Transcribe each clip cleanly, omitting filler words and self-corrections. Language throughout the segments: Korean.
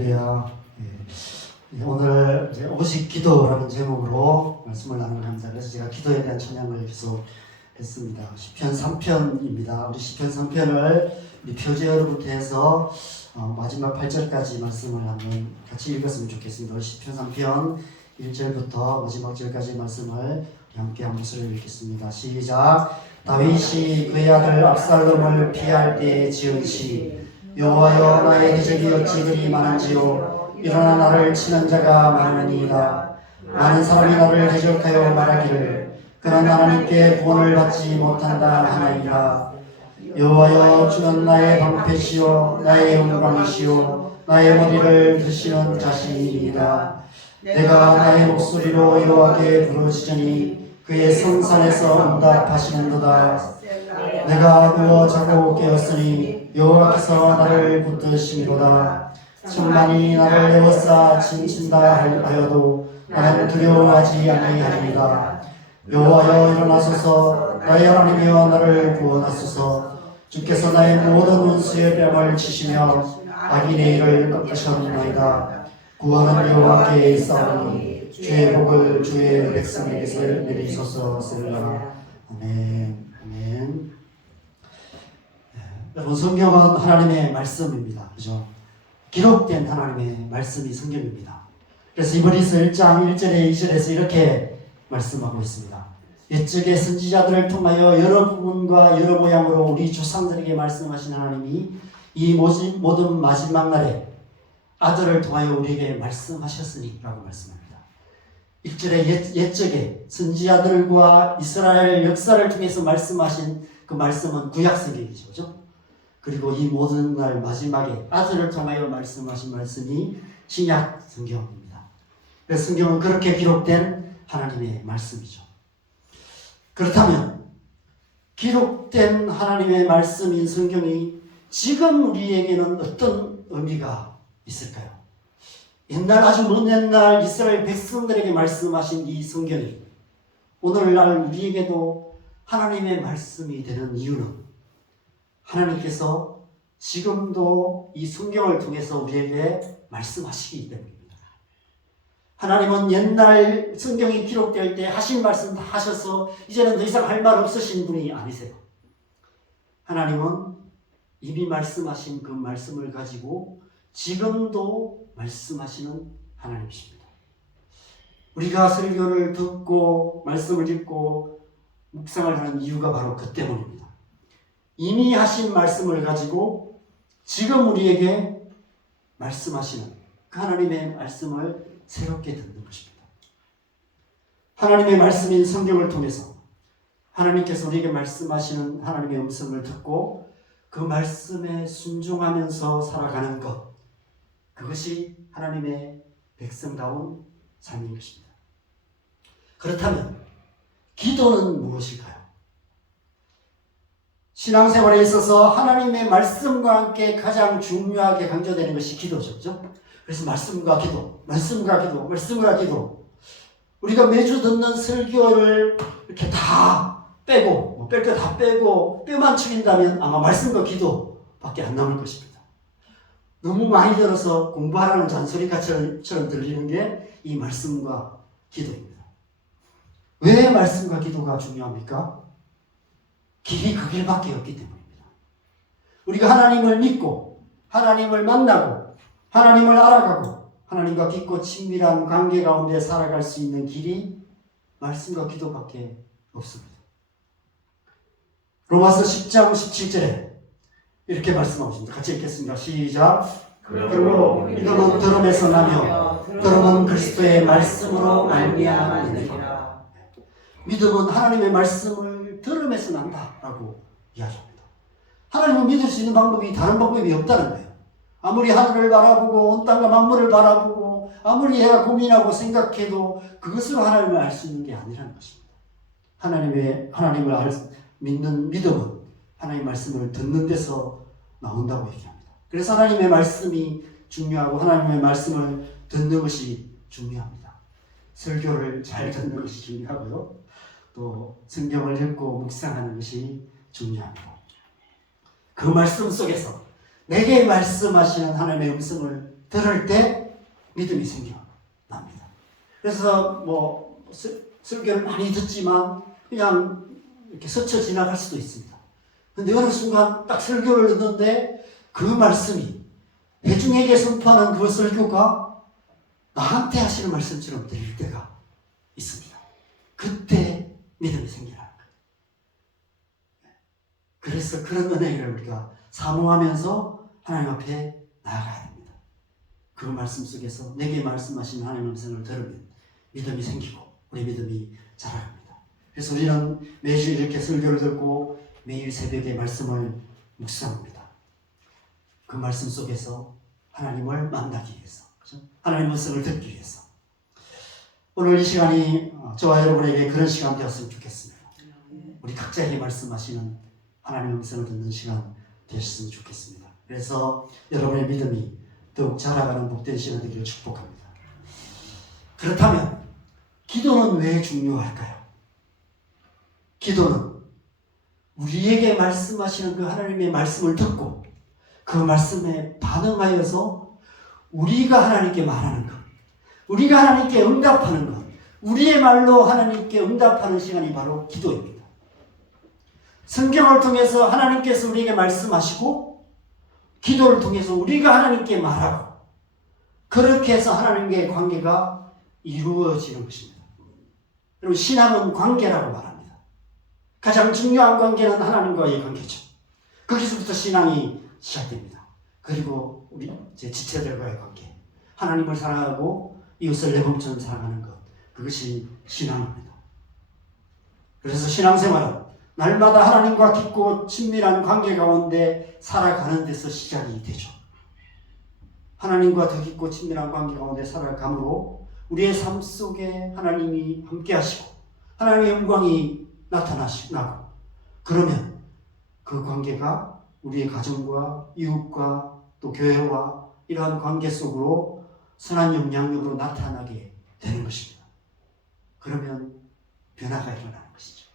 할렐루야. 오늘 이제 오직 기도라는 제목으로 말씀을 나누려 합니다. 그래서 제가 기도에 대한 찬양을 계속 했습니다. 시편 3편입니다. 우리 시편 3편을 우리 표제어부터 해서 마지막 8절까지 말씀을 한번 같이 읽었으면 좋겠습니다. 우리 시편 3편 1절부터 마지막 절까지 말씀을 함께 한 목소리를 읽겠습니다. 시작. 다윗이 그의 아들 압살롬을 피할 때에 지은 시. 여호와여, 나의 기적이 어찌 그리 많은지요. 일어나 나를 치는 자가 많으니이다. 많은 사람이 나를 대적하여 말하기를 그는 하나님께 구원을 받지 못한다 하나이다. 여호와여, 주는 나의 방패시요 나의 영광이시요 나의 머리를 드시는 자신이니이다. 내가 나의 목소리로 여호와께 부르짖으니 그의 성산에서 응답하시는도다. 내가 누워 자고 깨었으니 여호와께서 나를 붙드시미로다. 천만이 나를 에워싸 침친다 하여도 나는 두려워하지 아니하리이다. 여호와여, 일어나소서. 나의 하나님이여, 나를 구원하소서. 주께서 나의 모든 원수의 뺨을 치시며 악인의 일을 꺾으셨나이다. 구원은 여호와께 있사오니 주의 복을 주의 백성에게서 내리소서. 셀라. 아멘. 아멘. 여러분, 성경은 하나님의 말씀입니다. 그죠? 기록된 하나님의 말씀이 성경입니다. 그래서 이브리서 1장 1절에 2절에서 이렇게 말씀하고 있습니다. 옛적의 선지자들을 통하여 여러 부분과 여러 모양으로 우리 조상들에게 말씀하신 하나님이 이 모든 마지막 날에 아들을 통하여 우리에게 말씀하셨으니 라고 말씀합니다. 1절에 옛적의 선지자들과 이스라엘 역사를 통해서 말씀하신 그 말씀은 구약성경이죠. 그렇죠? 그리고 이 모든 날 마지막에 아들을 통하여 말씀하신 말씀이 신약 성경입니다. 그래서 성경은 그렇게 기록된 하나님의 말씀이죠. 그렇다면 기록된 하나님의 말씀인 성경이 지금 우리에게는 어떤 의미가 있을까요? 옛날, 아주 먼 옛날 이스라엘 백성들에게 말씀하신 이 성경이 오늘날 우리에게도 하나님의 말씀이 되는 이유는 하나님께서 지금도 이 성경을 통해서 우리에게 말씀하시기 때문입니다. 하나님은 옛날 성경이 기록될 때 하신 말씀 다 하셔서 이제는 더 이상 할 말 없으신 분이 아니세요. 하나님은 이미 말씀하신 그 말씀을 가지고 지금도 말씀하시는 하나님이십니다. 우리가 설교를 듣고 말씀을 읽고 묵상을 하는 이유가 바로 그 때문입니다. 이미 하신 말씀을 가지고 지금 우리에게 말씀하시는 그 하나님의 말씀을 새롭게 듣는 것입니다. 하나님의 말씀인 성경을 통해서 하나님께서 우리에게 말씀하시는 하나님의 음성을 듣고 그 말씀에 순종하면서 살아가는 것, 그것이 하나님의 백성다운 삶인 것입니다. 그렇다면 기도는 무엇일까요? 신앙생활에 있어서 하나님의 말씀과 함께 가장 중요하게 강조되는 것이 기도죠. 그렇죠? 그래서 말씀과 기도, 말씀과 기도, 말씀과 기도. 우리가 매주 듣는 설교를 이렇게 다 빼고, 뺄 거 다 빼고 뼈만 축인다면 아마 말씀과 기도밖에 안 남을 것입니다. 너무 많이 들어서 공부하라는 잔소리처럼 들리는 게 이 말씀과 기도입니다. 왜 말씀과 기도가 중요합니까? 길이 그 길밖에 없기 때문입니다. 우리가 하나님을 믿고 하나님을 만나고 하나님을 알아가고 하나님과 깊고 친밀한 관계 가운데 살아갈 수 있는 길이 말씀과 기도밖에 없습니다. 로마서 10장 17절에 이렇게 말씀하고 있습니다. 같이 읽겠습니다. 시작. 그러므로 믿음은 들음에서 나며 들음은 그리스도의 말씀으로 말미암으니라. 믿음은 하나님의 말씀을 들음에서 난다라고 이야기합니다. 하나님을 믿을 수 있는 방법이 다른 방법이 없다는 거예요. 아무리 하늘을 바라보고 온 땅과 만물을 바라보고 아무리 내가 고민하고 생각해도 그것으로 하나님을 알 수 있는 게 아니라는 것입니다. 하나님을 믿는 믿음은 하나님의 말씀을 듣는 데서 나온다고 얘기합니다. 그래서 하나님의 말씀이 중요하고 하나님의 말씀을 듣는 것이 중요합니다. 설교를 잘 듣는 것이 중요하고요. 또 성경을 읽고 묵상하는 것이 중요합니다. 그 말씀 속에서 내게 말씀하시는 하나님의 음성을 들을 때 믿음이 생겨납니다. 그래서 설교를 많이 듣지만 그냥 이렇게 스쳐 지나갈 수도 있습니다. 근데 어느 순간 딱 설교를 듣는데 그 말씀이 회중에게 선포하는 그 설교가 나한테 하시는 말씀처럼 들릴 때가 있습니다. 그때 믿음이 생기라는 거예요. 그래서 그런 은혜를 우리가 사모하면서 하나님 앞에 나아가야 됩니다. 그 말씀 속에서 내게 말씀하신 하나님의 음성을 들으면 믿음이 생기고 우리 믿음이 자라갑니다. 그래서 우리는 매주 이렇게 설교를 듣고 매일 새벽에 말씀을 묵상합니다. 그 말씀 속에서 하나님을 만나기 위해서, 그렇죠? 하나님의 음성을 듣기 위해서. 오늘 이 시간이 저와 여러분에게 그런 시간 되었으면 좋겠습니다. 우리 각자에게 말씀하시는 하나님의 음성을 듣는 시간 되셨으면 좋겠습니다. 그래서 여러분의 믿음이 더욱 자라가는 복된 시간 되기를 축복합니다. 그렇다면 기도는 왜 중요할까요? 기도는 우리에게 말씀하시는 그 하나님의 말씀을 듣고 그 말씀에 반응하여서 우리가 하나님께 말하는 것, 우리가 하나님께 응답하는 것, 우리의 말로 하나님께 응답하는 시간이 바로 기도입니다. 성경을 통해서 하나님께서 우리에게 말씀하시고 기도를 통해서 우리가 하나님께 말하고 그렇게 해서 하나님과의 관계가 이루어지는 것입니다. 여러분, 신앙은 관계라고 말합니다. 가장 중요한 관계는 하나님과의 관계죠. 거기서부터 신앙이 시작됩니다. 그리고 우리 제 지체들과의 관계, 하나님을 사랑하고 이웃을 내 몸처럼 사랑하는 것, 그것이 신앙입니다. 그래서 신앙생활은 날마다 하나님과 깊고 친밀한 관계 가운데 살아가는 데서 시작이 되죠. 하나님과 더 깊고 친밀한 관계 가운데 살아감으로 우리의 삶 속에 하나님이 함께 하시고 하나님의 영광이 나타나고, 그러면 그 관계가 우리의 가정과 이웃과 또 교회와 이러한 관계 속으로 선한 영향력으로 나타나게 되는 것입니다. 그러면 변화가 일어나는 것이죠.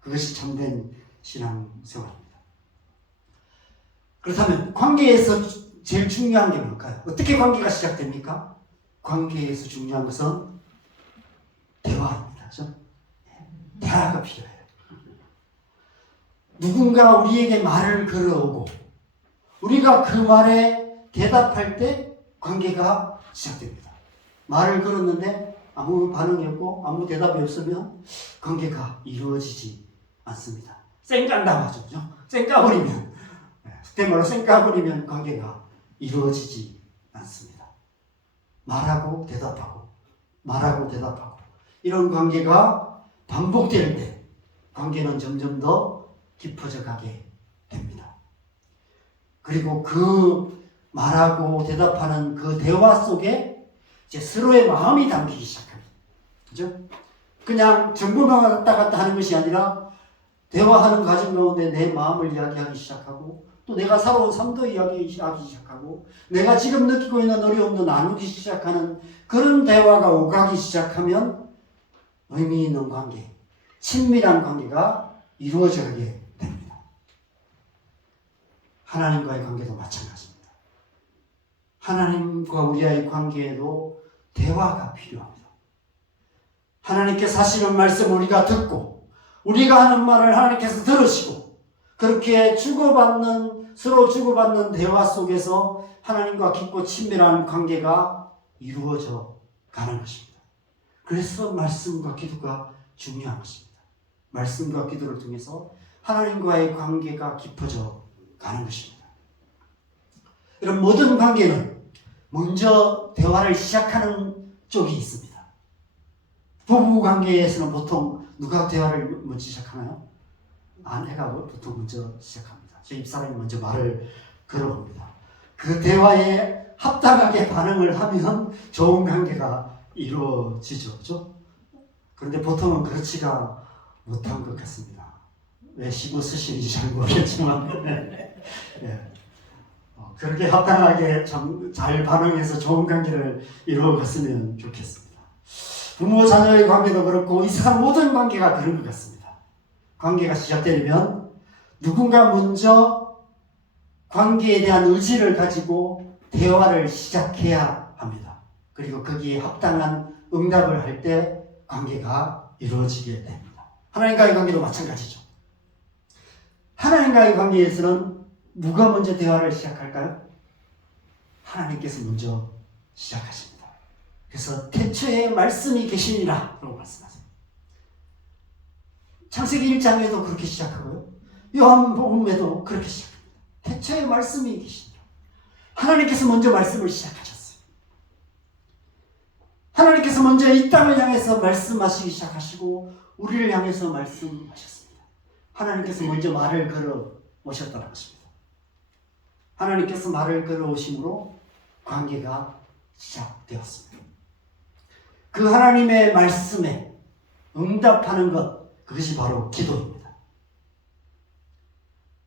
그것이 참된 신앙생활입니다. 그렇다면 관계에서 제일 중요한 게 뭘까요? 어떻게 관계가 시작됩니까? 관계에서 중요한 것은 대화입니다. 그렇죠? 대화가 필요해요. 누군가 우리에게 말을 걸어오고 우리가 그 말에 대답할 때 관계가 시작됩니다. 말을 걸었는데 아무 반응이 없고 아무 대답이 없으면 관계가 이루어지지 않습니다. 쌩깐다고 하죠. 쌩까버리면, 그때 말로 쌩까버리면 관계가 이루어지지 않습니다. 말하고 대답하고 말하고 대답하고 이런 관계가 반복될 때 관계는 점점 더 깊어져 가게 됩니다. 그리고 그 말하고 대답하는 그 대화 속에 이제 서로의 마음이 담기기 시작합니다. 그죠? 그냥 정보만 왔다 갔다 하는 것이 아니라 대화하는 과정 가운데 내 마음을 이야기하기 시작하고 또 내가 살아온 삶도 이야기하기 시작하고 내가 지금 느끼고 있는 어려움도 나누기 시작하는 그런 대화가 오가기 시작하면 의미 있는 관계, 친밀한 관계가 이루어지게 됩니다. 하나님과의 관계도 마찬가지입니다. 하나님과 우리의 관계에도 대화가 필요합니다. 하나님께서 하시는 말씀을 우리가 듣고 우리가 하는 말을 하나님께서 들으시고 그렇게 서로 주고받는 대화 속에서 하나님과 깊고 친밀한 관계가 이루어져 가는 것입니다. 그래서 말씀과 기도가 중요한 것입니다. 말씀과 기도를 통해서 하나님과의 관계가 깊어져 가는 것입니다. 이런 모든 관계는 먼저 대화를 시작하는 쪽이 있습니다. 부부 관계에서는 보통 누가 대화를 먼저 시작하나요? 아내가 보통 먼저 시작합니다. 저 입사람이 먼저 말을 걸어봅니다. 그 대화에 합당하게 반응을 하면 좋은 관계가 이루어지죠. 그렇죠? 그런데 보통은 그렇지가 못한 것 같습니다. 왜 시고 쓰시는지 잘 모르겠지만 네. 그렇게 합당하게 잘 반응해서 좋은 관계를 이루어갔으면 좋겠습니다. 부모 자녀의 관계도 그렇고 이 세상 모든 관계가 그런 것 같습니다. 관계가 시작되면 누군가 먼저 관계에 대한 의지를 가지고 대화를 시작해야 합니다. 그리고 거기에 합당한 응답을 할 때 관계가 이루어지게 됩니다. 하나님과의 관계도 마찬가지죠. 하나님과의 관계에서는 누가 먼저 대화를 시작할까요? 하나님께서 먼저 시작하십니다. 그래서 태초에 말씀이 계시니라 라고 말씀하세요. 창세기 1장에도 그렇게 시작하고요. 요한복음에도 그렇게 시작합니다. 태초에 말씀이 계시니라. 하나님께서 먼저 말씀을 시작하셨어요. 하나님께서 먼저 이 땅을 향해서 말씀하시기 시작하시고 우리를 향해서 말씀하셨습니다. 하나님께서 먼저 말을 걸어 오셨다는 것입니다. 하나님께서 말을 걸어 오심으로 관계가 시작되었습니다. 그 하나님의 말씀에 응답하는 것, 그것이 바로 기도입니다.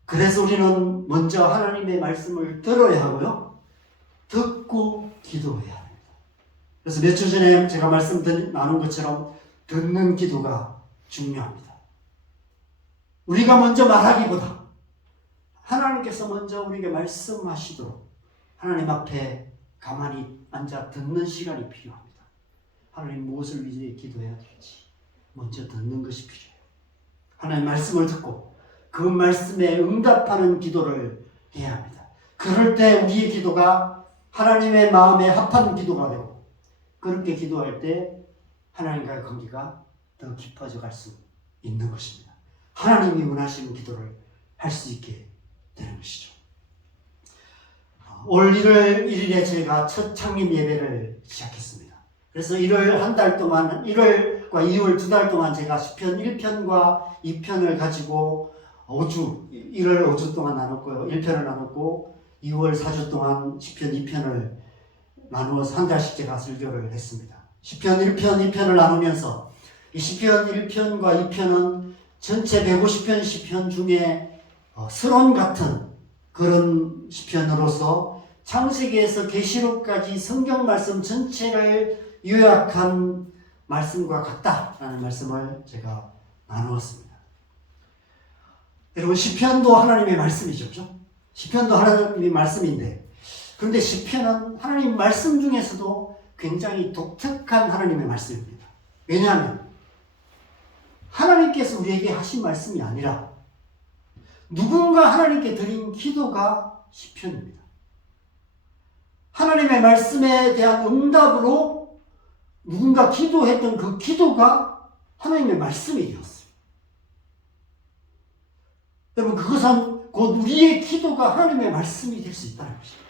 그래서 우리는 먼저 하나님의 말씀을 들어야 하고요. 듣고 기도해야 합니다. 그래서 몇 주 전에 제가 나눈 것처럼 듣는 기도가 중요합니다. 우리가 먼저 말하기보다 하나님께서 먼저 우리에게 말씀하시도록 하나님 앞에 가만히 앉아 듣는 시간이 필요합니다. 하나님 무엇을 위해 기도해야 될지 먼저 듣는 것이 필요해요. 하나님 말씀을 듣고 그 말씀에 응답하는 기도를 해야 합니다. 그럴 때 우리의 기도가 하나님의 마음에 합한 기도가 되고 그렇게 기도할 때 하나님과의 관계가 더 깊어져 갈 수 있는 것입니다. 하나님이 원하시는 기도를 할 수 있게 되는 것이죠. 올 1월 1일에 저희가 첫 창립 예배를 시작했습니다. 그래서 1월 한 달 동안, 1월과 2월 2달 동안 제가 시편 1편과 2편을 가지고 5주, 1월 5주 동안 나눴고요. 1편을 나눴고 2월 4주 동안 시편 2편을 나누어서 한 달씩 제가 설교를 했습니다. 시편 1편, 2편을 나누면서 이 시편 1편과 2편은 전체 150편 시편 중에 서론 같은 그런 시편으로서 창세기에서 계시록까지 성경 말씀 전체를 요약한 말씀과 같다라는 말씀을 제가 나누었습니다. 여러분 시편도 하나님의 말씀이죠. 그렇죠? 시편도 하나님의 말씀인데 그런데 시편은 하나님 말씀 중에서도 굉장히 독특한 하나님의 말씀입니다. 왜냐하면 하나님께서 우리에게 하신 말씀이 아니라 누군가 하나님께 드린 기도가 시편입니다. 하나님의 말씀에 대한 응답으로 누군가 기도했던 그 기도가 하나님의 말씀이 되었어요. 여러분 그것은 곧 우리의 기도가 하나님의 말씀이 될 수 있다는 것입니다.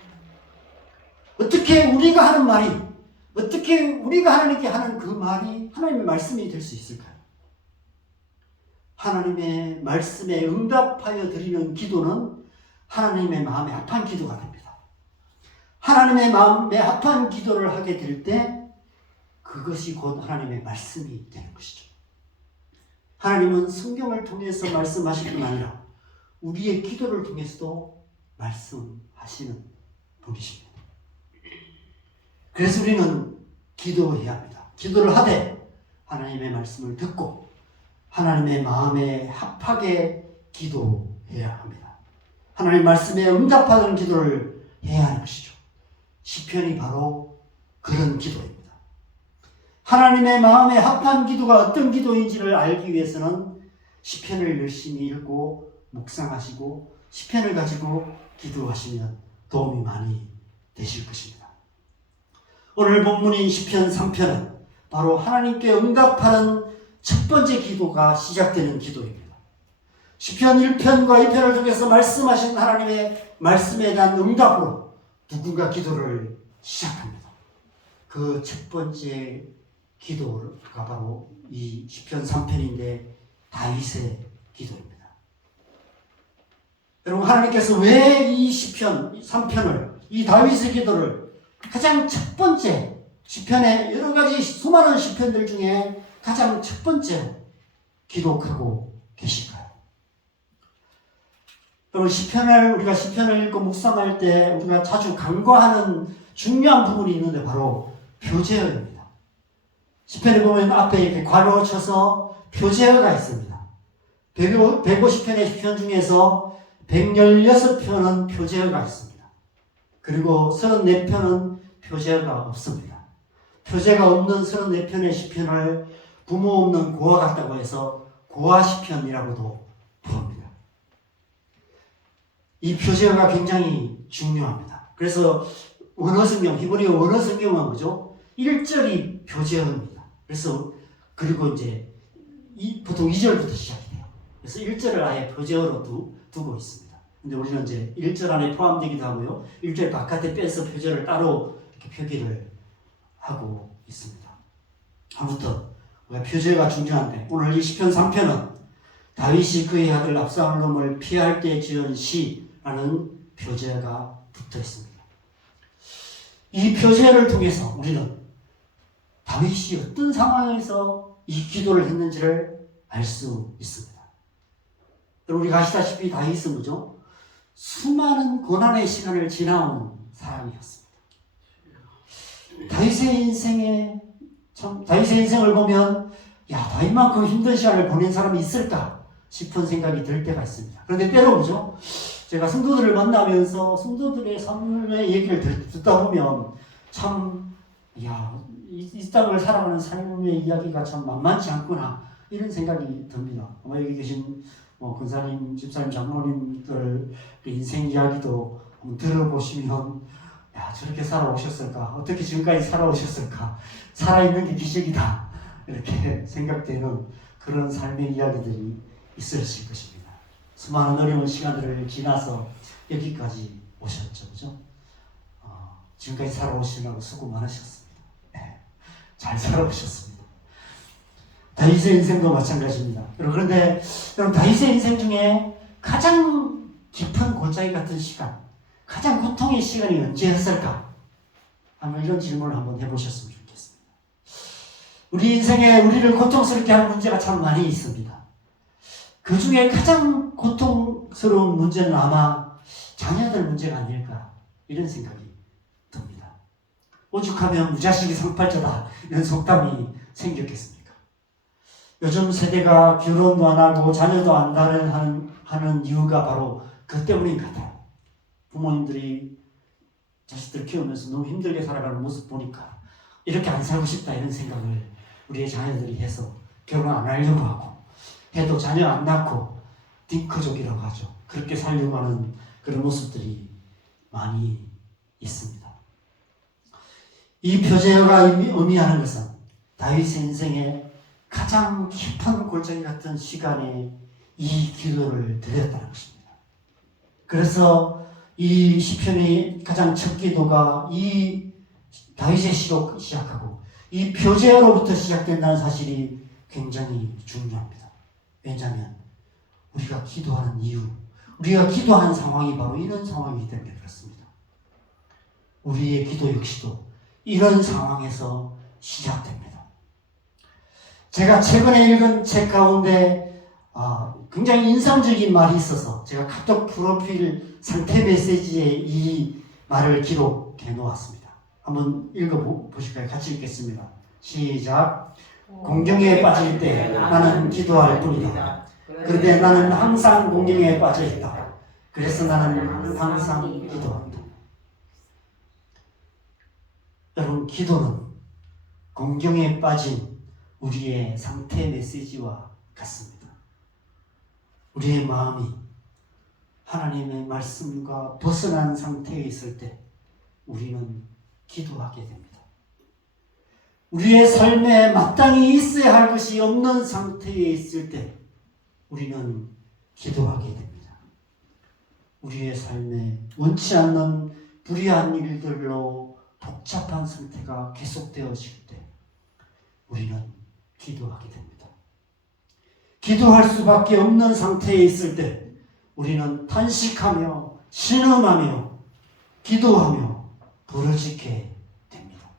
어떻게 우리가 하는 말이 어떻게 우리가 하나님께 하는 그 말이 하나님의 말씀이 될 수 있을까요? 하나님의 말씀에 응답하여 드리는 기도는 하나님의 마음에 합한 기도가 됩니다. 하나님의 마음에 합한 기도를 하게 될 때 그것이 곧 하나님의 말씀이 되는 것이죠. 하나님은 성경을 통해서 말씀하실 뿐 아니라 우리의 기도를 통해서도 말씀하시는 분이십니다. 그래서 우리는 기도해야 합니다. 기도를 하되 하나님의 말씀을 듣고 하나님의 마음에 합하게 기도해야 합니다. 하나님 말씀에 응답하는 기도를 해야 하는 것이죠. 시편이 바로 그런 기도입니다. 하나님의 마음에 합한 기도가 어떤 기도인지를 알기 위해서는 시편을 열심히 읽고 묵상하시고 시편을 가지고 기도하시면 도움이 많이 되실 것입니다. 오늘 본문인 시편 3편은 바로 하나님께 응답하는 첫 번째 기도가 시작되는 기도입니다. 시편 1편과 2편을 통해서 말씀하신 하나님의 말씀에 대한 응답으로 누군가 기도를 시작합니다. 그 첫 번째 기도가 바로 이 시편 3편인데 다윗의 기도입니다. 여러분 하나님께서 왜 이 시편 3편을 이 다윗의 기도를 가장 첫 번째 시편의 여러 가지 수많은 시편들 중에 가장 첫 번째 기록하고 계실까요? 여러분 우리가 시편을 읽고 묵상할 때 우리가 자주 간과하는 중요한 부분이 있는데 바로 표제어입니다. 시편에 보면 앞에 이렇게 괄호 쳐서 표제어가 있습니다. 150편의 시편 중에서 116편은 표제어가 있습니다. 그리고 34편은 표제가 없습니다. 표제가 없는 34편의 시편을 부모 없는 고아 같다고 해서 고아 시편이라고도 부릅니다. 이 표제가 굉장히 중요합니다. 그래서 원어성경, 히브리어 원어성경은 뭐죠? 1절이 표제어입니다. 그래서 그리고 이제 보통 2절부터 시작이 돼요. 그래서 1절을 아예 표제어로 두고 있습니다. 근데 우리는 이제 1절 안에 포함되기도 하고요. 1절 바깥에 빼서 표제를 따로 이렇게 표기를 하고 있습니다. 아무튼 표제가 중요한데 오늘 이 시편 3편은 다윗이 그의 아들 압살롬을 피할 때 지은 시라는 표제가 붙어 있습니다. 이 표제를 통해서 우리는 다윗이 어떤 상황에서 이 기도를 했는지를 알 수 있습니다. 우리가 아시다시피 다윗은 뭐죠? 수많은 고난의 시간을 지나온 사람이었습니다. 다윗의 인생을 보면 다윗만큼 힘든 시간을 보낸 사람이 있을까 싶은 생각이 들 때가 있습니다. 그런데 때로 보죠. 제가 성도들을 만나면서 성도들의 삶의 얘기를 듣다 보면 참 이 땅을 살아가는 삶의 이야기가 참 만만치 않구나 이런 생각이 듭니다. 아마 여기 계신 권사님, 집사님, 장로님들 인생 이야기도 한번 들어보시면 저렇게 살아오셨을까? 어떻게 지금까지 살아오셨을까? 살아있는 게 기적이다. 이렇게 생각되는 그런 삶의 이야기들이 있으실 것입니다. 수많은 어려운 시간들을 지나서 여기까지 오셨죠. 그죠? 지금까지 살아오시려고 수고 많으셨습니다. 잘 살아오셨습니다. 다윗의 인생도 마찬가지입니다. 그런데 여러분 다윗의 인생 중에 가장 깊은 골짜기 같은 시간, 가장 고통의 시간이 언제였을까? 한번 이런 질문을 한번 해보셨으면 좋겠습니다. 우리 인생에 우리를 고통스럽게 하는 문제가 참 많이 있습니다. 그 중에 가장 고통스러운 문제는 아마 자녀들 문제가 아닐까 이런 생각이 듭니다. 오죽하면 무자식이 상팔자다 이런 속담이 생겼겠습니까? 요즘 세대가 결혼도 안 하고 자녀도 안 하는 이유가 바로 그 때문인 것 같아요. 부모님들이 자식들 키우면서 너무 힘들게 살아가는 모습 보니까 이렇게 안 살고 싶다 이런 생각을 우리의 자녀들이 해서 결혼 안 하려고 하고 해도 자녀 안 낳고 딩크족이라고 하죠. 그렇게 살려고 하는 그런 모습들이 많이 있습니다. 이 표제어가 의미하는 것은 다윗의 인생에 가장 깊은 골짜기 같은 시간에 이 기도를 드렸다는 것입니다. 그래서 이 시편의 가장 첫 기도가 이 다윗의 시로 시작하고 이 표제어로부터 시작된다는 사실이 굉장히 중요합니다. 왜냐하면 우리가 기도하는 이유, 우리가 기도하는 상황이 바로 이런 상황이기 때문에 그렇습니다. 우리의 기도 역시도 이런 상황에서 시작됩니다. 제가 최근에 읽은 책 가운데 굉장히 인상적인 말이 있어서 제가 카톡 프로필 상태 메시지에 이 말을 기록해 놓았습니다. 한번 읽어보실까요? 같이 읽겠습니다. 시작. 공경에 빠질 때 나는 기도할 뿐이다. 그런데 나는 항상 공경에 빠져 있다. 그래서 나는 항상 기도한다. 여러분, 기도는 공경에 빠진 우리의 상태 메시지와 같습니다. 우리의 마음이 하나님의 말씀과 벗어난 상태에 있을 때 우리는 기도하게 됩니다. 우리의 삶에 마땅히 있어야 할 것이 없는 상태에 있을 때 우리는 기도하게 됩니다. 우리의 삶에 원치 않는 불의한 일들로 복잡한 상태가 계속되어질 때 우리는 기도하게 됩니다. 기도할 수밖에 없는 상태에 있을 때 우리는 탄식하며 신음하며 기도하며 부르짖게 됩니다.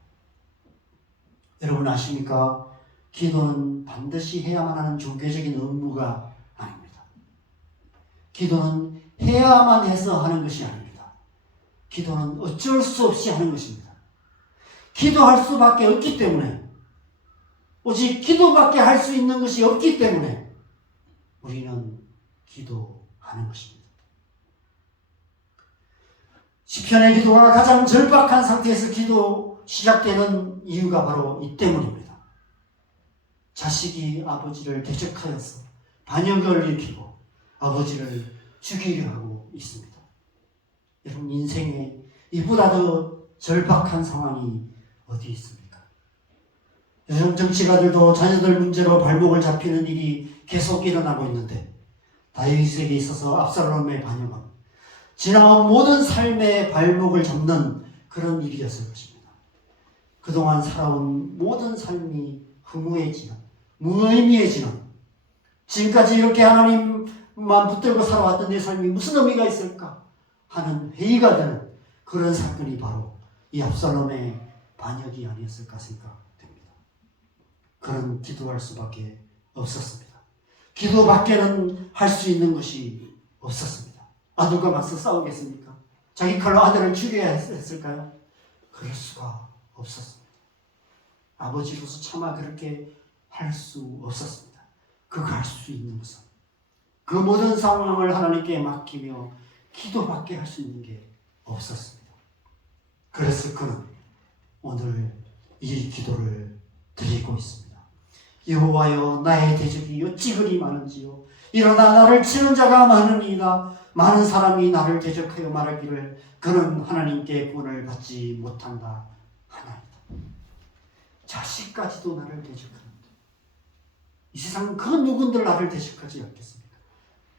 여러분 아십니까? 기도는 반드시 해야만 하는 종교적인 의무가 아닙니다. 기도는 해야만 해서 하는 것이 아닙니다. 기도는 어쩔 수 없이 하는 것입니다. 기도할 수밖에 없기 때문에 오직 기도밖에 할 수 있는 것이 없기 때문에 우리는 기도하는 것입니다. 시편의 기도가 가장 절박한 상태에서 기도 시작되는 이유가 바로 이 때문입니다. 자식이 아버지를 대적하여서 반역을 일으키고 아버지를 죽이려 하고 있습니다. 여러분, 인생에 이보다 더 절박한 상황이 어디 있습니까? 요즘 정치가들도 자녀들 문제로 발목을 잡히는 일이 계속 일어나고 있는데, 다윗에게 있어서 압살롬의 반역은 지나온 모든 삶의 발목을 잡는 그런 일이었을 것입니다. 그동안 살아온 모든 삶이 허무해지는, 무의미해지는, 지금까지 이렇게 하나님만 붙들고 살아왔던 내 삶이 무슨 의미가 있을까 하는 회의가 되는 그런 사건이 바로 이 압살롬의 반역이 아니었을까 생각됩니다. 그런 기도할 수밖에 없었습니다. 기도밖에는 할 수 있는 것이 없었습니다. 아들과 맞서 싸우겠습니까? 자기 칼로 아들을 죽여야 했을까요? 그럴 수가 없었습니다. 아버지로서 차마 그렇게 할 수 없었습니다. 그가 할 수 있는 것은 그 모든 상황을 하나님께 맡기며 기도밖에 할 수 있는 게 없었습니다. 그래서 그는 오늘 이 기도를 드리고 있습니다. 여호와여, 나의 대적이 어찌 그리 많은지요. 일어나 나를 치는 자가 많으니이다. 많은 사람이 나를 대적하여 말하기를 그는 하나님께 구원을 받지 못한다 하나이다. 자식까지도 나를 대적하는데 이 세상 그 누군들 나를 대적하지 않겠습니까?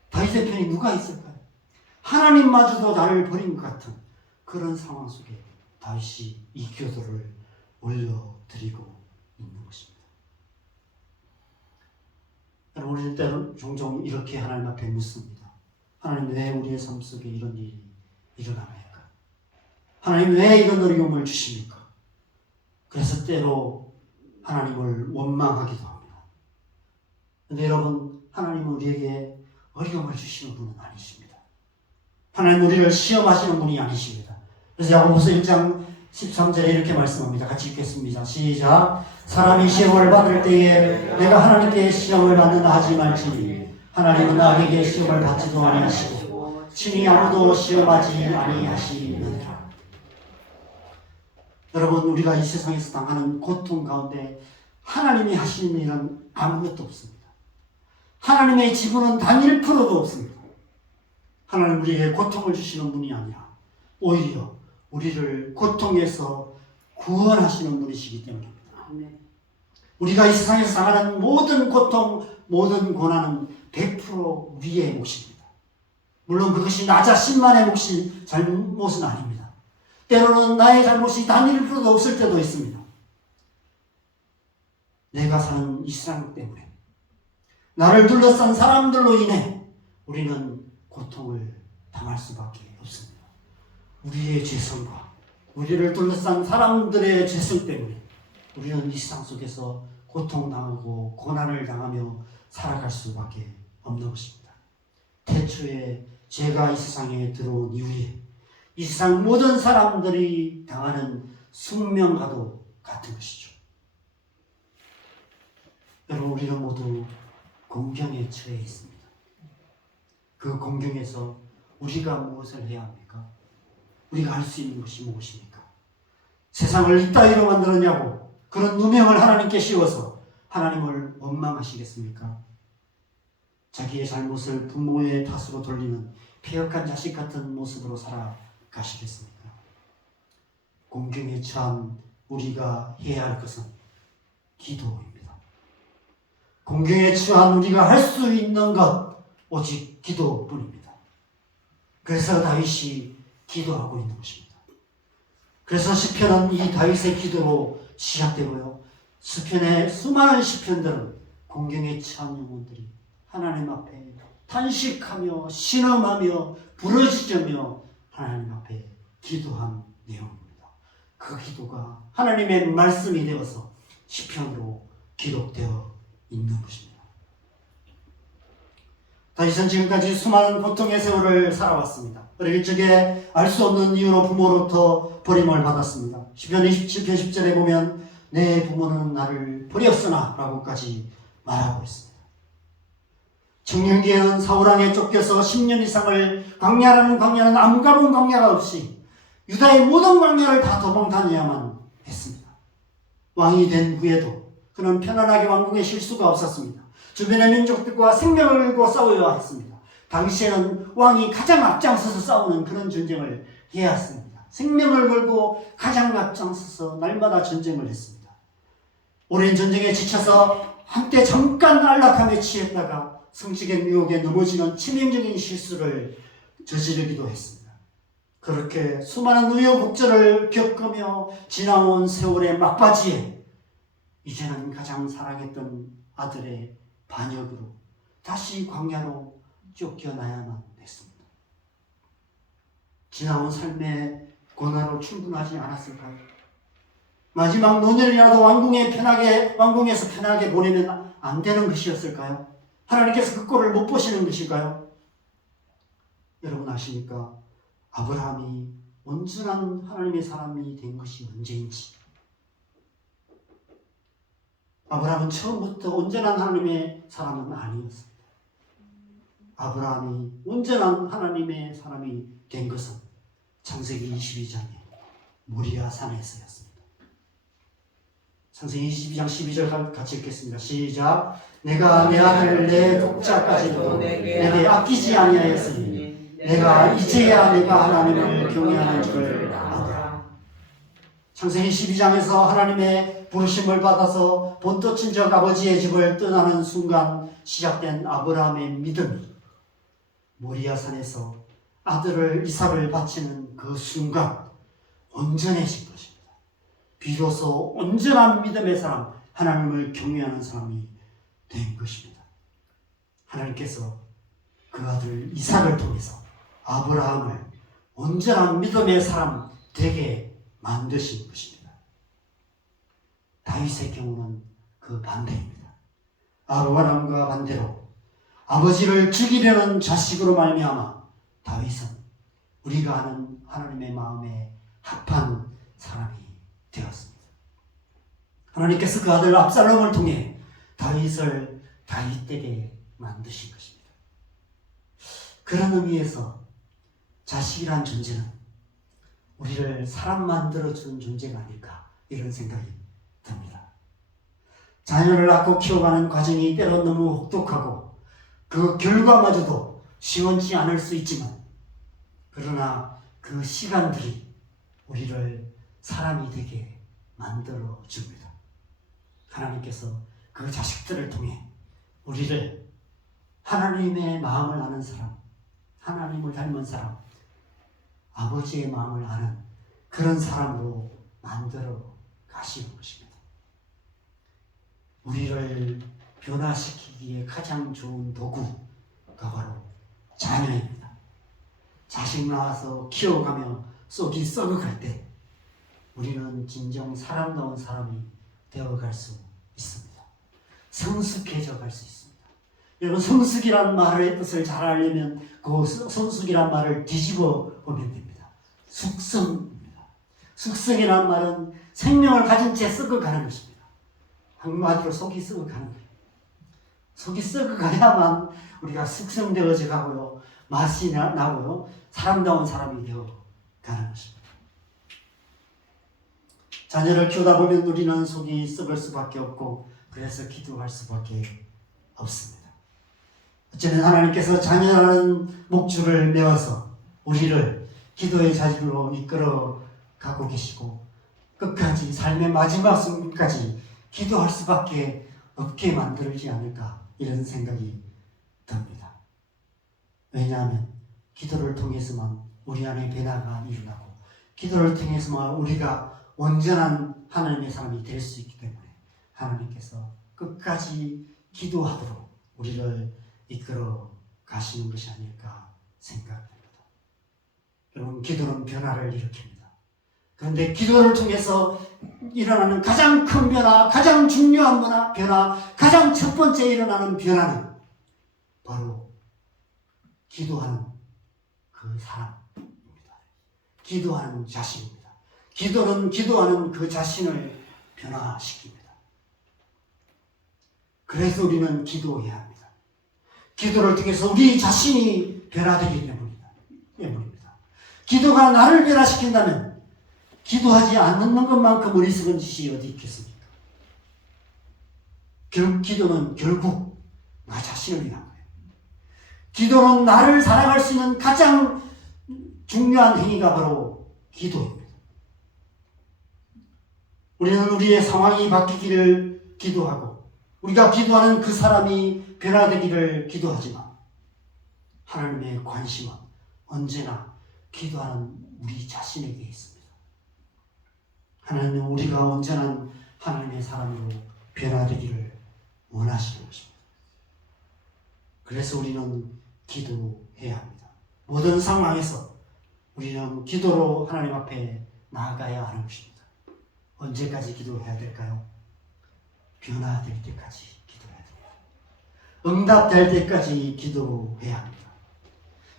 다윗의 편이 누가 있을까요? 하나님마저도 나를 버린 것 같은 그런 상황 속에 다윗이 이 기도를 올려드리고 있는 것입니다. 여러분, 우리 때는 종종 이렇게 하나님 앞에 묻습니다. 하나님, 왜 우리의 삶 속에 이런 일이 일어납니까? 하나님, 왜 이런 어려움을 주십니까? 그래서 때로 하나님을 원망하기도 합니다. 그런데 여러분, 하나님은 우리에게 어려움을 주시는 분은 아니십니다. 하나님 우리를 시험하시는 분이 아니십니다. 그래서 야고보서 1장 13절에 이렇게 말씀합니다. 같이 읽겠습니다. 시작. 사람이 시험을 받을 때에 내가 하나님께 시험을 받는다 하지 말지니 하나님은 나에게 시험을 받지도 아니하시고 친히 아무도 시험하지 아니하시느니라. 여러분, 우리가 이 세상에서 당하는 고통 가운데 하나님이 하시는 일은 아무것도 없습니다. 하나님의 지분은 단 1%도 없습니다. 하나님 우리에게 고통을 주시는 분이 아니라 오히려 우리를 고통에서 구원하시는 분이시기 때문입니다. 우리가 이 세상에서 당하는 모든 고통, 모든 고난은 100% 우리의 몫입니다. 물론 그것이 나 자신만의 잘못은 아닙니다. 때로는 나의 잘못이 단 1%도 없을 때도 있습니다. 내가 사는 이 세상 때문에, 나를 둘러싼 사람들로 인해 우리는 고통을 당할 수밖에 없습니다. 우리의 죄성과 우리를 둘러싼 사람들의 죄성 때문에 우리는 이 세상 속에서 고통당하고 고난을 당하며 살아갈 수밖에 없는 것입니다. 태초에 죄가 이 세상에 들어온 이후에 이 세상 모든 사람들이 당하는 숙명과도 같은 것이죠. 여러분, 우리는 모두 공경에 처해 있습니다. 그 공경에서 우리가 무엇을 해야 합니까? 우리가 할 수 있는 것이 무엇입니까? 세상을 이따위로 만들었냐고 그런 누명을 하나님께 씌워서 하나님을 원망하시겠습니까? 자기의 잘못을 부모의 탓으로 돌리는 폐역한 자식 같은 모습으로 살아가시겠습니까? 공경에 처한 우리가 해야 할 것은 기도입니다. 공경에 처한 우리가 할 수 있는 것 오직 기도뿐입니다. 그래서 다윗이 기도하고 있는 것입니다. 그래서 시편은 이 다윗의 기도로 시작되고요. 시편의 수많은 시편들은 공경에 처한 영혼들이 하나님 앞에 탄식하며 신음하며 부르짖으며 하나님 앞에 기도한 내용입니다. 그 기도가 하나님의 말씀이 되어서 시편으로 기록되어 있는 것입니다. 다윗은 지금까지 수많은 고통의 세월을 살아왔습니다. 어릴 적에 알 수 없는 이유로 부모로부터 버림을 받았습니다. 시편 27편 10절에 보면 내 부모는 나를 버렸으나 라고까지 말하고 있습니다. 청년기에는 사울왕에 쫓겨서 10년 이상을 광야라는 광야는 아무 가본 광야가 없이 유다의 모든 광야를 다 도망 다녀야만 했습니다. 왕이 된 후에도 그는 편안하게 왕궁에 쉴 수가 없었습니다. 주변의 민족들과 생명을 걸고 싸워야 했습니다. 당시에는 왕이 가장 앞장서서 싸우는 그런 전쟁을 해야 했습니다. 생명을 걸고 가장 앞장서서 날마다 전쟁을 했습니다. 오랜 전쟁에 지쳐서 한때 잠깐 안락함에 취했다가 성식의 유혹에 넘어지는 치명적인 실수를 저지르기도 했습니다. 그렇게 수많은 우여곡절을 겪으며 지나온 세월의 막바지에 이제는 가장 사랑했던 아들의 반역으로 다시 광야로 쫓겨나야만 했습니다. 지나온 삶의 고난으로 충분하지 않았을까요? 마지막 노년이라도 왕궁에서 편하게 보내면 안 되는 것이었을까요? 하나님께서 그 꼴을 못 보시는 것일까요? 여러분 아십니까? 아브라함이 온전한 하나님의 사람이 된 것이 언제인지. 아브라함은 처음부터 온전한 하나님의 사람은 아니었습니다. 아브라함이 온전한 하나님의 사람이 된 것은 창세기 22장의 모리아 산에서였습니다. 창세기 22장 12절 같이 읽겠습니다. 시작. 내가 내 아들 내 독자까지도 내게 아끼지 아니하였으니 내가 이제야 내가 하나님을 경외하는 줄을 아노라. 창세기 12장에서 하나님의 부르심을 받아서 본토 친척 아버지의 집을 떠나는 순간 시작된 아브라함의 믿음이 모리아 산에서 아들을 이삭을 바치는 그 순간 온전해진 것입니다. 비로소 온전한 믿음의 사람, 하나님을 경외하는 사람이 된 것입니다. 하나님께서 그 아들 이삭을 통해서 아브라함을 온전한 믿음의 사람 되게 만드신 것입니다. 다윗의 경우는 그 반대입니다. 아브라함과 반대로 아버지를 죽이려는 자식으로 말미암아 다윗은 우리가 아는 하나님의 마음에 합한 사람이 되었습니다. 하나님께서 그 아들 압살롬을 통해 다윗을 다윗되게 만드신 것입니다. 그런 의미에서 자식이란 존재는 우리를 사람 만들어주는 존재가 아닐까 이런 생각이 듭니다. 자녀를 낳고 키워가는 과정이 때론 너무 혹독하고 그 결과마저도 시원치 않을 수 있지만 그러나 그 시간들이 우리를 사람이 되게 만들어 줍니다. 하나님께서 그 자식들을 통해 우리를 하나님의 마음을 아는 사람, 하나님을 닮은 사람, 아버지의 마음을 아는 그런 사람으로 만들어 가시는 것입니다. 우리를 변화시키기에 가장 좋은 도구가 바로 자녀입니다. 자식 낳아서 키워가며 쏙이 썩어갈 때 우리는 진정 사람다운 사람이 되어갈 수 있습니다. 성숙해져 갈 수 있습니다. 여러분, 성숙이란 말의 뜻을 잘 알려면 그 성숙이란 말을 뒤집어 보면 됩니다. 숙성입니다. 숙성이란 말은 생명을 가진 채 썩어가는 것입니다. 한마디로 속이 썩어가는 거예요. 속이 썩어가야만 우리가 숙성되어져 가고요, 맛이 나고요, 사람다운 사람이 되어가는 것입니다. 자녀를 키우다 보면 우리는 속이 썩을 수밖에 없고 그래서 기도할 수밖에 없습니다. 어쩌면 하나님께서 자녀라는 목줄을 메어서 우리를 기도의 자질로 이끌어 가고 계시고 끝까지 삶의 마지막 순간까지 기도할 수밖에 없게 만들지 않을까 이런 생각이 듭니다. 왜냐하면 기도를 통해서만 우리 안에 변화가 일어나고 기도를 통해서만 우리가 온전한 하나님의 사람이 될 수 있기 때문에 하나님께서 끝까지 기도하도록 우리를 이끌어 가시는 것이 아닐까 생각됩니다. 여러분, 기도는 변화를 일으킵니다. 그런데 기도를 통해서 일어나는 가장 큰 변화, 가장 중요한 변화, 가장 첫 번째 일어나는 변화는 바로 기도하는 그 사람입니다. 기도하는 자신입니다. 기도는 기도하는 그 자신을 변화시킵니다. 그래서 우리는 기도해야 합니다. 기도를 통해서 우리 자신이 변화되기 때문입니다. 기도가 나를 변화시킨다면 기도하지 않는 것만큼 어리석은 짓이 어디 있겠습니까? 기도는 결국 나 자신을 위한 거예요. 기도는 나를 사랑할 수 있는 가장 중요한 행위가 바로 기도입니다. 우리는 우리의 상황이 바뀌기를 기도하고 우리가 기도하는 그 사람이 변화되기를 기도하지만 하나님의 관심은 언제나 기도하는 우리 자신에게 있습니다. 하나님은 우리가 언제나 하나님의 사람으로 변화되기를 원하시는 것입니다. 그래서 우리는 기도해야 합니다. 모든 상황에서 우리는 기도로 하나님 앞에 나아가야 하는 것입니다. 언제까지 기도해야 될까요? 변화될 때까지 기도해야 됩니다. 응답될 때까지 기도해야 합니다.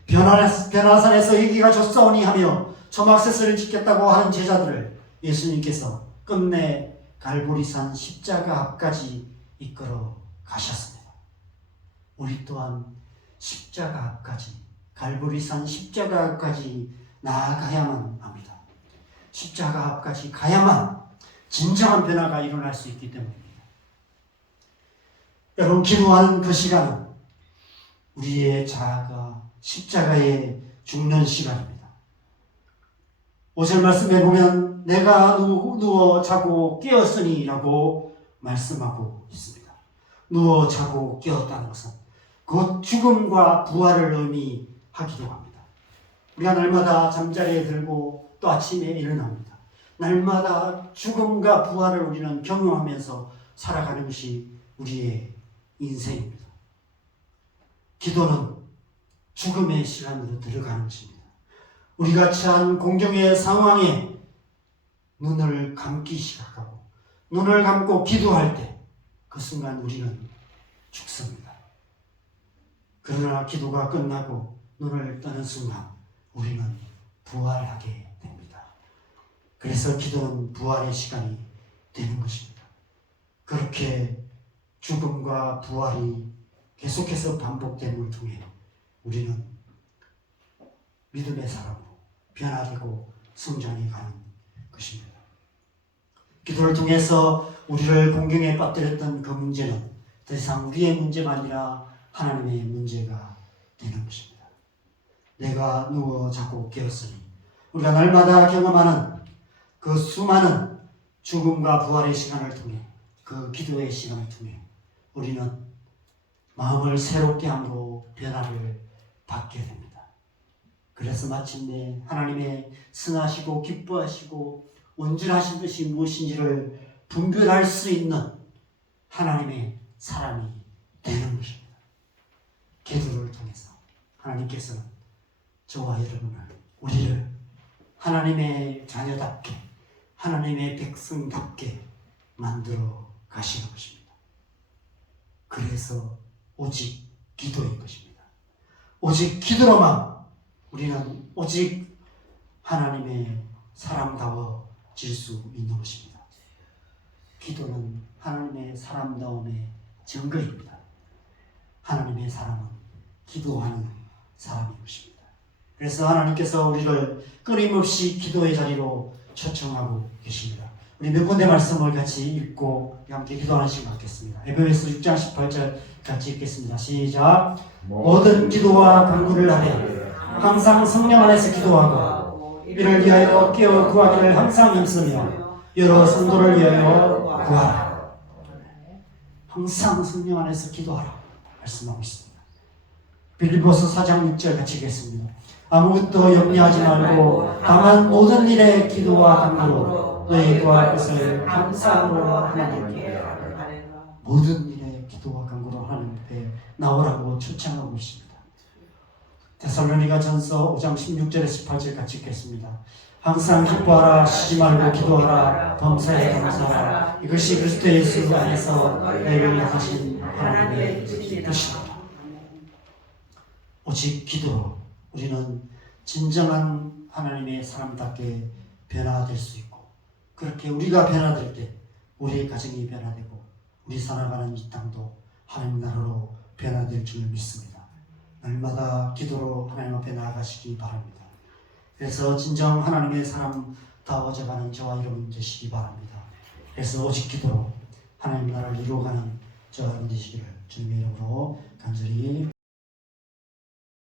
변화산에서 얘기가 좋사오니 하며 초막세스를 지켰다고 하는 제자들을 예수님께서 끝내 갈보리산 십자가 앞까지 이끌어 가셨습니다. 우리 또한 십자가 앞까지, 갈보리산 십자가 앞까지 나아가야만 합니다. 십자가 앞까지 가야만 진정한 변화가 일어날 수 있기 때문입니다. 여러분, 기도하는 그 시간은 우리의 자아가 십자가에 죽는 시간입니다. 5절 말씀에 보면 내가 누워 자고 깨었으니 라고 말씀하고 있습니다. 누워 자고 깨었다는 것은 곧 죽음과 부활을 의미하기도 합니다. 우리가 날마다 잠자리에 들고 또 아침에 일어납니다. 날마다 죽음과 부활을 우리는 경험하면서 살아가는 것이 우리의 인생입니다. 기도는 죽음의 시간으로 들어가는 것입니다. 우리가 처한 공경의 상황에 눈을 감기 시작하고 눈을 감고 기도할 때 그 순간 우리는 죽습니다. 그러나 기도가 끝나고 눈을 뜨는 순간 우리는 부활하게 됩니다. 그래서 기도는 부활의 시간이 되는 것입니다. 그렇게 죽음과 부활이 계속해서 반복됨을 통해 우리는 믿음의 사람으로 변화되고 성장해 가는 것입니다. 기도를 통해서 우리를 공경에 빠뜨렸던 그 문제는 더 이상 우리의 문제가 아니라 하나님의 문제가 되는 것입니다. 내가 누워 자고 깨었으니 우리가 날마다 경험하는 그 수많은 죽음과 부활의 시간을 통해 그 기도의 시간을 통해 우리는 마음을 새롭게 함으로 변화를 받게 됩니다. 그래서 마침내 하나님의 선하시고 기뻐하시고 온전하신 것이 무엇인지를 분별할 수 있는 하나님의 사람이 되는 것입니다. 기도를 통해서 하나님께서는 저와 여러분을, 우리를 하나님의 자녀답게, 하나님의 백성답게 만들어 가시는 것입니다. 그래서 오직 기도인 것입니다. 오직 기도로만 우리는 오직 하나님의 사람다워질 수 있는 것입니다. 기도는 하나님의 사람다움의 증거입니다. 하나님의 사람은 기도하는 사람인 것입니다. 그래서 하나님께서 우리를 끊임없이 기도의 자리로 초청하고 계십니다. 우리 몇 군데 말씀을 같이 읽고 함께 기도하는 시간 갖겠습니다. 에베소서 6장 18절 같이 읽겠습니다. 시작. 모든 기도와 간구를 하되 항상 성령 안에서 기도하고 이를 위하여 깨어 구하기를 항상 힘쓰며 여러 성도를 위하여 구하라. 항상 성령 안에서 기도하라 말씀하고 있습니다. 빌립보서 4장 6절 같이 읽겠습니다. 아무것도 염려하지 말고 다만 모든 일에 기도와 간구로 너희 구할 것을 감사함으로 하나님께 모든 일에 기도와 간구로 하나님께 나오라고 초청하고 있습니다. 데살로니가 전서 5장 16절에서 18절 같이 읽겠습니다. 항상 기뻐하라, 쉬지 말고 기도하라, 범사에 감사하라. 이것이 그리스도 예수 안에서 너희를 향하신 하나님의 뜻입니다. 오직 기도로 우리는 진정한 하나님의 사람답게 변화될 수 있고, 그렇게 우리가 변화될 때 우리의 가정이 변화되고 우리 살아가는 이 땅도 하나님 나라로 변화될 줄 믿습니다. 날마다 기도로 하나님 앞에 나아가시기 바랍니다. 그래서 진정 하나님의 사람다워져가는 저와 여러분 되시기 바랍니다. 그래서 오직 기도로 하나님 나라를 이루어가는 저와 여러분 되시기를 주님의 이름으로